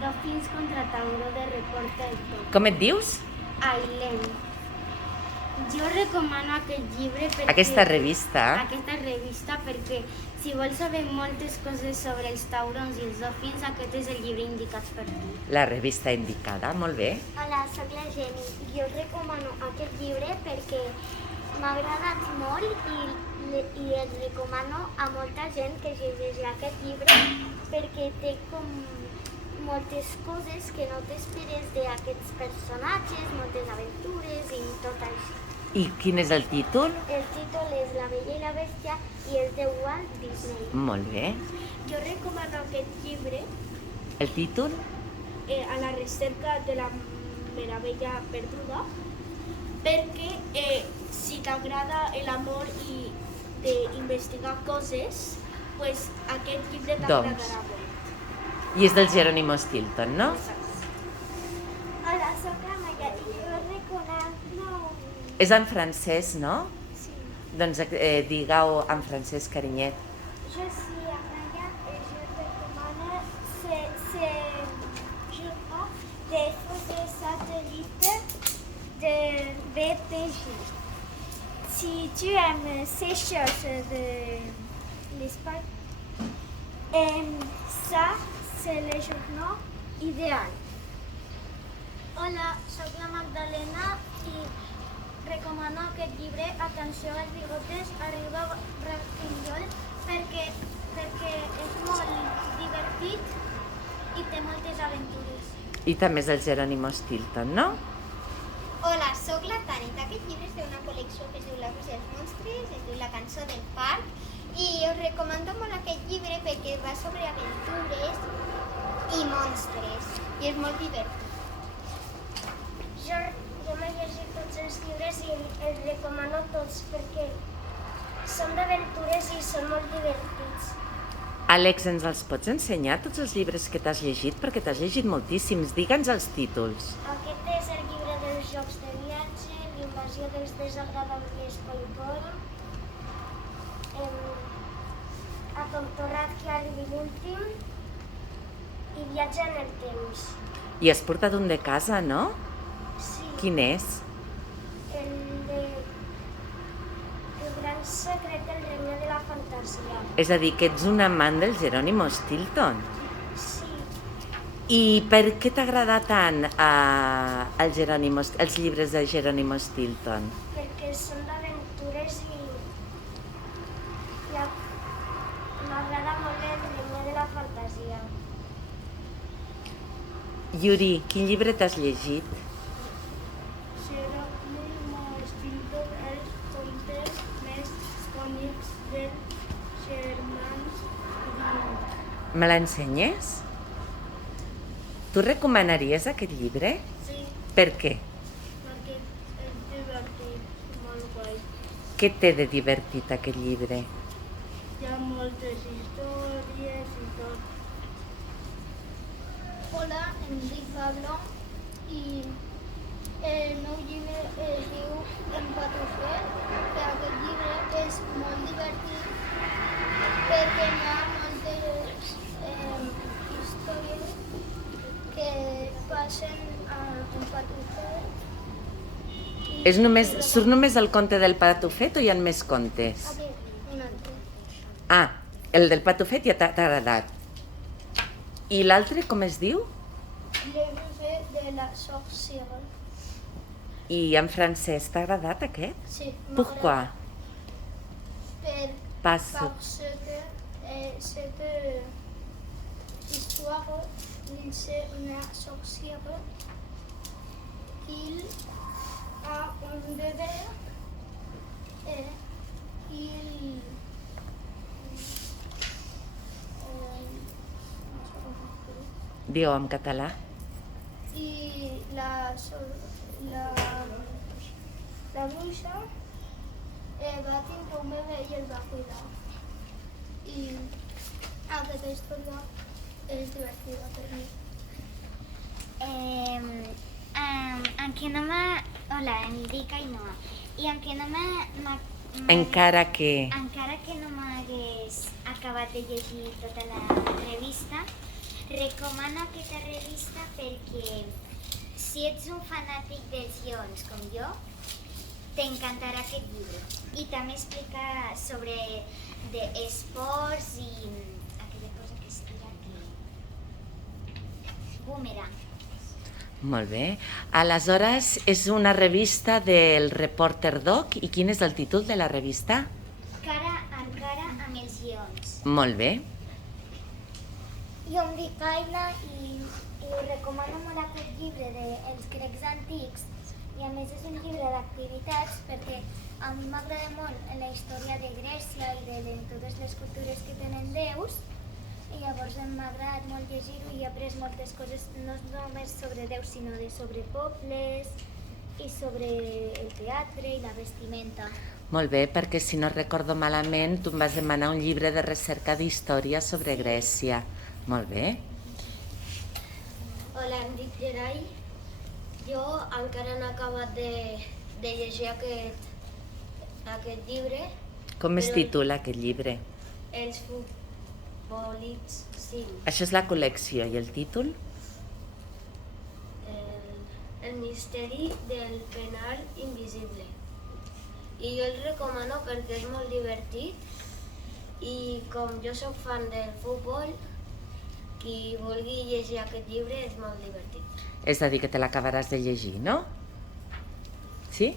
Dofins contra Tauro de Reporter Top. Com et dius? Ailem. Jo recomano aquest llibre perquè... Aquesta revista. Aquesta revista perquè si vols saber moltes coses sobre els taurons i els dofins, aquest és el llibre indicat per tu. La revista indicada, molt bé. Hola, sóc la Jenny. Jo recomano aquest llibre perquè m'ha agradat molt i el recomano a molta gent que llegeixi aquest llibre perquè té com moltes coses que no t'esperes d'aquests personatges, moltes aventures i tot això. I quin és el títol? El títol és La Bella i la Bèstia i és de Walt Disney. Molt bé. Jo recomano aquest llibre El títol? a la recerca de la meravella perduda perquè si t'agrada l'amor i d'investigar coses, pues aquest llibre t'agradarà molt. I és del Jerónimo Stilton, no? Hola, soc la Maia i jo recomano... És en francès, no? Sí. Doncs digue-ho en francès, carinyet. Je suis Amaya et je recommande ce journal des fausses satellites de BTJ. Si tu aimes ces choses de l'espace, ça, c'est le journal idéal. Hola, soc la Magdalena i recomano aquest llibre Atenció als bigotes, arriba Raquillol, perquè és molt divertit i té moltes aventures. I també és el Jerónimo Stilton, no? Hola, sóc la Tanit. Aquest llibre és d'una col·lecció que es diu La Rosa dels Monstres, es diu La Cançó del Parc, i us recomano molt aquest llibre perquè va sobre aventures i monstres, i és molt divertit. Jo m'he llegit tots els llibres i els recomano tots perquè són d'aventures i són molt divertits. Àlex, ens els pots ensenyar, tots els llibres que t'has llegit? Perquè t'has llegit moltíssims. Digue'ns els títols. Aquest és el llibre dels jocs de viatge, L'invasió dels desagradables Polygon, Atontorrat que arribi l'últim i Viatge en el temps. I has portat un de casa, no? Sí, Quin és? el gran secret del regne de la fantasia. És a dir, que ets un amant del Jerónimo Stilton. Sí, I per què t'agrada tant els llibres de Jerónimo Stilton? perquè són d'aventures i m'agrada molt el regne de la fantasia. Yuri, quin llibre t'has llegit? Jerónimo Stilton, els contes més bonics dels germans Grimm. Me l'ensenyes? Tu recomanaries aquest llibre? Sí, Per què? perquè és divertit, molt guai. Què té de divertit aquest llibre? Hi ha moltes històries i tot. Hola, em dic Pablo i el meu llibre es diu En Patufet, que aquest llibre és molt divertit perquè hi ha moltes històries que passen en Patufet. Surt només el conte del Patufet o hi ha més contes? Aquí, un altre. Ah, el del Patufet ja t'ha agradat. I l'altre com es diu? Le buffet de la sorcière. I en francès t'ha agradat aquest? Sí, Pourquoi? Parce Passe. que cette histoire, il c'est une sorcière, il a un bébé et il Diu en català. y la bruja va tindre un bebè i el va cuidar. I aquesta història és divertida per mi. Hola, em dic Ainhoa. I aunque no Encara que... encara que no m'hagués acabat de llegir tota la revista, Recomano aquesta revista perquè si ets un fanàtic dels lleons com jo, t'encantarà aquest llibre. I també explica sobre esports i aquella cosa que es tira aquí. Boomerang. Molt bé. Aleshores, és una revista del Reporter Dog. I quin és el títol de la revista? Cara a cara amb els lleons. Molt bé. Jo em dic Aina i recomano molt aquest llibre dels grecs antics i a més és un llibre d'activitats perquè a mi m'agrada molt la història de Grècia i de totes les cultures que tenen déus i llavors m'ha agradat molt llegir-ho i he après moltes coses no només sobre déus sinó sobre pobles i sobre el teatre i la vestimenta. Molt bé, perquè si no recordo malament, tu em vas demanar un llibre de recerca d'història sobre Grècia. Molt bé. Hola, em dic Gerai. Jo encara no he acabat de llegir aquest llibre. Com es Però- titula aquest llibre? Els futbolits 5. Això és la col·lecció. I el títol? El misteri del penal invisible. I jo el recomano perquè és molt divertit i com jo sóc fan del futbol, qui vulgui llegir aquest llibre és molt divertit. És a dir, que te l'acabaràs de llegir, no? Sí?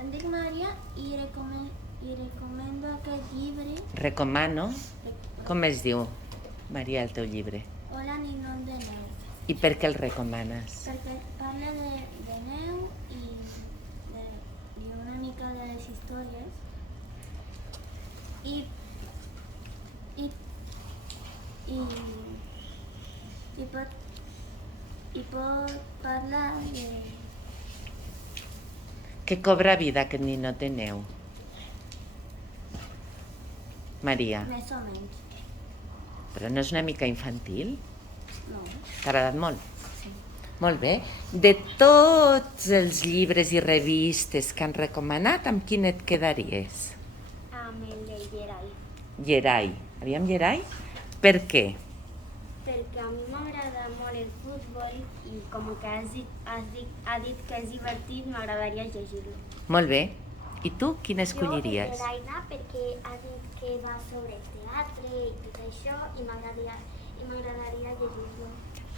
Em dic Maria i recomendo aquest llibre. Recomano. Com es diu, Maria, el teu llibre? Hola, Ninon de Neu. I per què el recomanes? Perquè parla de neu i una mica de les històries. I pot parlar de Que cobra vida aquest ninot de neu? Maria, més o menys. però no és una mica infantil? No. T'ha agradat molt? Sí. Molt bé. De tots els llibres i revistes que han recomanat, amb quin et quedaries? Amb el de Gerai. Gerai. Aviam, Gerai? Per què? Perquè a mi m'agrada molt el futbol i com que ha dit que és divertit, m'agradaria llegir-lo. Molt bé. I tu, quin escolliries? Jo, l'Aina, perquè ha dit que va sobre teatre i tot això i m'agradaria llegir-lo.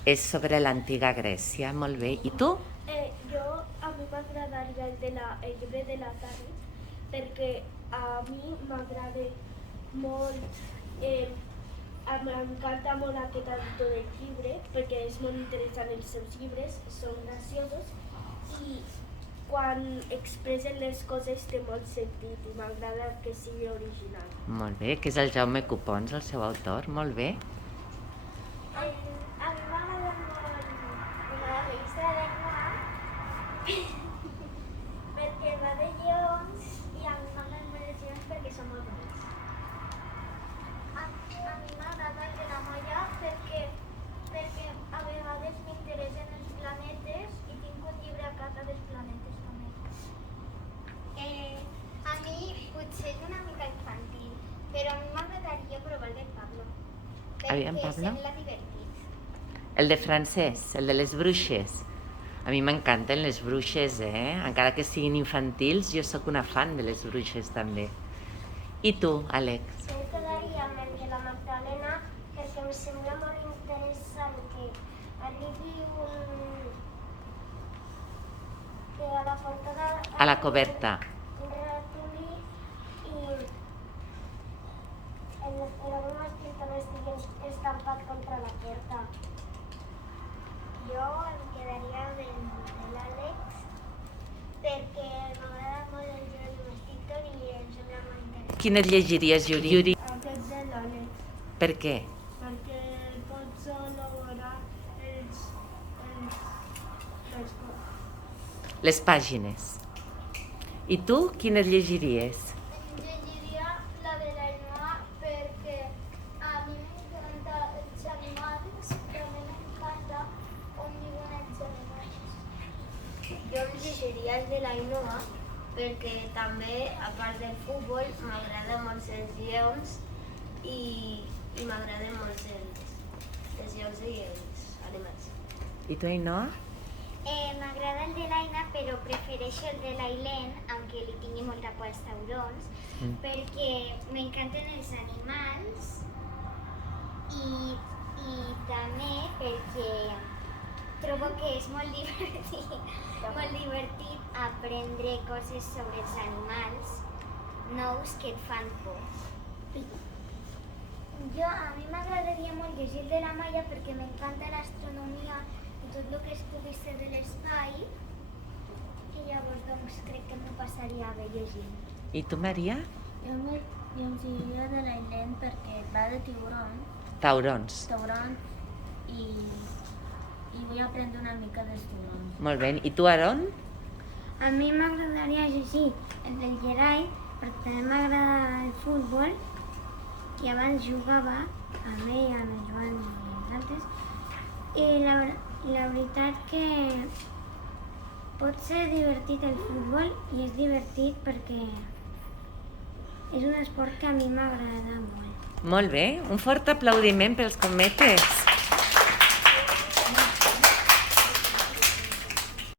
És sobre l'antiga Grècia. Molt bé. I tu? A mi m'agradaria el llibre de la Tani perquè a mi m'agrada molt, m'encanta molt aquest autor del llibre perquè és molt interessant els seus llibres, són graciosos i quan expressen les coses té molt sentit i m'agrada que sigui original. Molt bé, que és el Jaume Copons, el seu autor. Molt bé. A mi m'agrada molt la revista de l'Aina perquè va de lleons i a mi m'agraden molt els lleons perquè són molt bonics. A mi m'agrada el de la Molla perquè a vegades m'interessen els planetes i tinc un llibre a casa dels planetes també. A mi potser és una mica infantil, però a mi m'agradaria provar el de Pablo. Aviam, Perquè Pablo? sembla divertit. El de francès, el de les bruixes. A mi m'encanten les bruixes, Encara que siguin infantils, jo sóc una fan de les bruixes també. I tu, Àlex? Jo em quedaria amb el de la Magdalena perquè em sembla molt interessant que arribi que a la portada A la coberta. un ratolí i algun escriptor estigui estampat contra la porta. Jo em quedaria amb el de l'Àlex perquè m'agrada molt el Jordi Escriptor i em sembla molt interessant. Quin et llegiries, Yuri? Aquest de l'Àlex, Per què? perquè pots elaborar les coses. Les pàgines. I tu, quin et llegiries? Llegiria la de l'Ainoa perquè a mi m'encanta els animals, també m'encanta on viuen els animals. Jo em llegiria el de l'Ainoa perquè també, a part del futbol, m'agraden molt els lleons i m'agraden molt els llocs i els animals. I tu, Ainhoa? M'agrada el de l'Aina, però prefereixo el de l'Ailen, aunque li tingui molta por als taurons, perquè m'encanten els animals i també perquè trobo que és molt divertit aprendre coses sobre els animals nous que et fan por. A mi m'agradaria molt llegir el de la Maia perquè m'encanta l'astronomia i tot el que es pugui ser de l'espai i llavors doncs crec que m'ho passaria bé llegint. I tu, Maria? Jo em llegiria de l'Ailen perquè va de tiburons Taurons. i vull aprendre una mica dels tiburons. Molt bé. I tu, Aaron? A mi m'agradaria llegir el del Gerai perquè també m'agrada el futbol i abans jugava amb ell, amb el Joan i els altres i la veritat que pot ser divertit el futbol i és divertit perquè és un esport que a mi m'agrada molt. Molt bé. Un fort aplaudiment pels cometes.